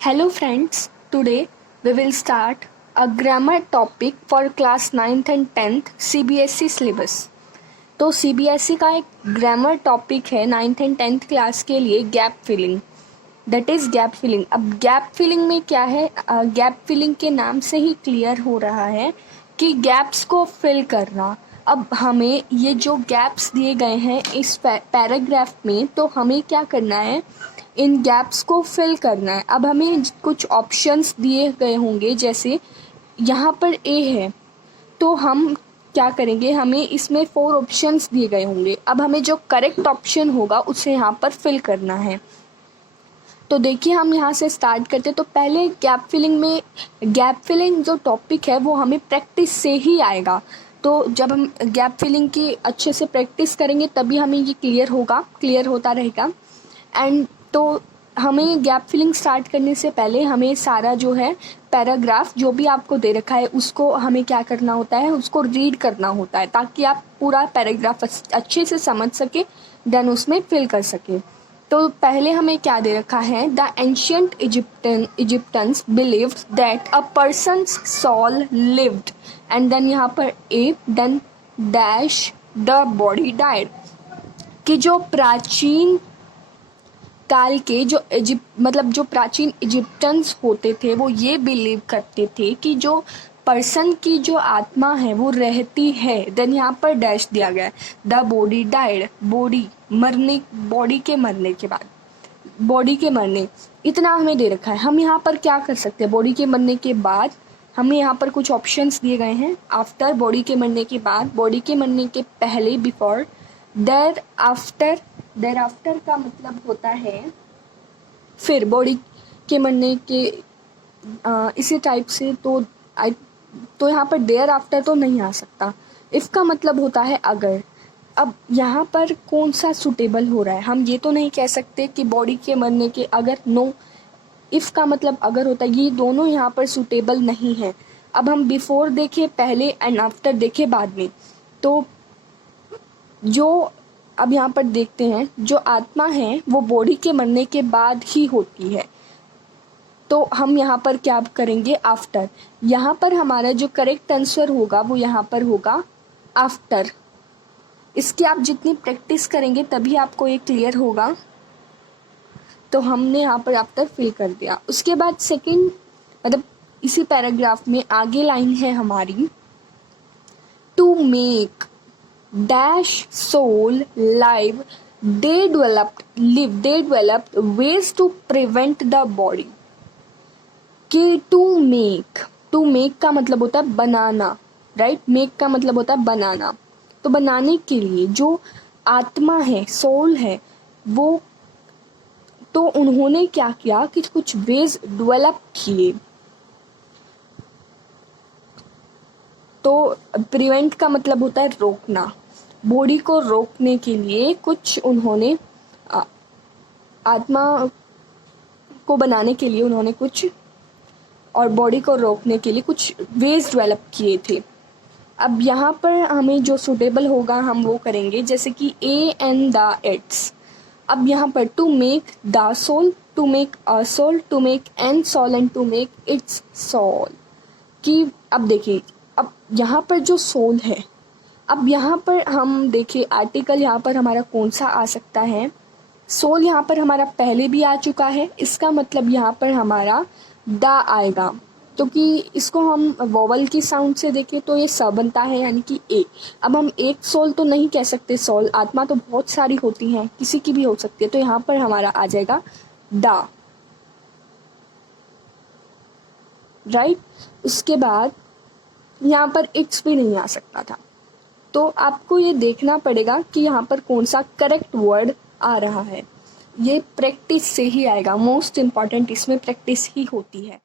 Hello friends, today we will start a grammar topic for class 9th and 10th CBSE syllabus। तो CBSE का एक grammar topic है 9th and 10th class के लिए gap filling, that is gap filling. अब gap filling में क्या है, गैप फिलिंग के नाम से ही क्लियर हो रहा है कि गैप्स को फिल करना। अब हमें ये जो गैप्स दिए गए हैं इस पैराग्राफ में, तो हमें क्या करना है, इन गैप्स को फिल करना है। अब हमें कुछ ऑप्शंस दिए गए होंगे, जैसे यहाँ पर ए है तो हम क्या करेंगे, हमें इसमें 4 ऑप्शंस दिए गए होंगे। अब हमें जो करेक्ट ऑप्शन होगा उसे यहाँ पर फिल करना है। तो देखिए हम यहाँ से स्टार्ट करते हैं। तो पहले गैप फिलिंग जो टॉपिक है वो हमें प्रैक्टिस से ही आएगा। तो जब हम गैप फिलिंग की अच्छे से प्रैक्टिस करेंगे तभी हमें ये क्लियर होता रहेगा। एंड तो हमें गैप फिलिंग स्टार्ट करने से पहले हमें सारा जो है पैराग्राफ जो भी आपको दे रखा है उसको हमें क्या करना होता है, उसको रीड करना होता है, ताकि आप पूरा पैराग्राफ अच्छे से समझ सके, देन उसमें फिल कर सके। तो पहले हमें क्या दे रखा है, the ancient Egyptians believed that a person's soul lived, and then यहाँ पर a, then dash the body died. कि जो प्राचीन काल के जो प्राचीन इजिप्टियंस होते थे वो ये बिलीव करते थे कि जो पर्सन की जो आत्मा है वो रहती है। देन यहाँ पर डैश दिया गया है, द बॉडी डाइड, बॉडी के मरने, इतना हमें दे रखा है। हम यहाँ पर क्या कर सकते हैं, बॉडी के मरने के बाद हमें यहाँ पर कुछ ऑप्शंस दिए गए हैं। आफ्टर, बॉडी के मरने के बाद, बॉडी के मरने के पहले, बिफोर, देयर आफ्टर का मतलब होता है फिर, बॉडी के मरने के इसी टाइप से। तो यहाँ पर देयर आफ्टर तो नहीं आ सकता। इफ़ का मतलब होता है अगर। अब यहाँ पर कौन सा सुटेबल हो रहा है, हम ये तो नहीं कह सकते कि बॉडी के मरने के अगर, नो, इफ़ का मतलब अगर होता है, ये दोनों यहाँ पर सुटेबल नहीं है। अब हम बिफोर देखें पहले एंड आफ्टर देखें बाद में, तो जो अब यहाँ पर देखते हैं, जो आत्मा है वो बॉडी के मरने के बाद ही होती है। तो हम यहाँ पर क्या करेंगे, आफ्टर। यहाँ पर हमारा जो करेक्ट आंसर होगा वो यहाँ पर होगा आफ्टर। इसकी आप जितनी प्रैक्टिस करेंगे तभी आपको ये क्लियर होगा। तो हमने यहाँ पर आफ्टर फिल कर दिया। उसके बाद सेकंड, मतलब इसी पैराग्राफ में आगे लाइन है हमारी, to make dash soul live, they developed ways to prevent the body। कि टू मेक का मतलब होता है बनाना, राइट। मेक का मतलब होता है बनाना। तो बनाने के लिए जो आत्मा है, सोल है, वो, तो उन्होंने क्या किया कि कुछ वेज डेवलप किए। तो प्रिवेंट का मतलब होता है रोकना, बॉडी को रोकने के लिए कुछ उन्होंने, आत्मा को बनाने के लिए उन्होंने कुछ, और बॉडी को रोकने के लिए कुछ वेज डेवलप किए थे। अब यहाँ पर हमें जो सूटेबल होगा हम वो करेंगे, जैसे कि ए एंड द इट्स। अब यहाँ पर to make the soul, to make a soul, to make an soul and to make its soul. कि अब देखिए, अब यहाँ पर जो सोल है, अब यहाँ पर हम देखिए आर्टिकल यहाँ पर हमारा कौन सा आ सकता है, सोल यहाँ पर हमारा पहले भी आ चुका है, इसका मतलब यहाँ पर हमारा द आएगा। क्योंकि इसको हम वोवल की साउंड से देखें तो ये स बनता है, यानी कि ए। अब हम एक सोल तो नहीं कह सकते, सोल, आत्मा तो बहुत सारी होती हैं, किसी की भी हो सकती है। तो यहाँ पर हमारा आ जाएगा द, राइट। उसके बाद यहाँ पर इट्स भी नहीं आ सकता था। तो आपको ये देखना पड़ेगा कि यहाँ पर कौन सा करेक्ट वर्ड आ रहा है। ये प्रैक्टिस से ही आएगा, मोस्ट इम्पॉर्टेंट इसमें प्रैक्टिस ही होती है।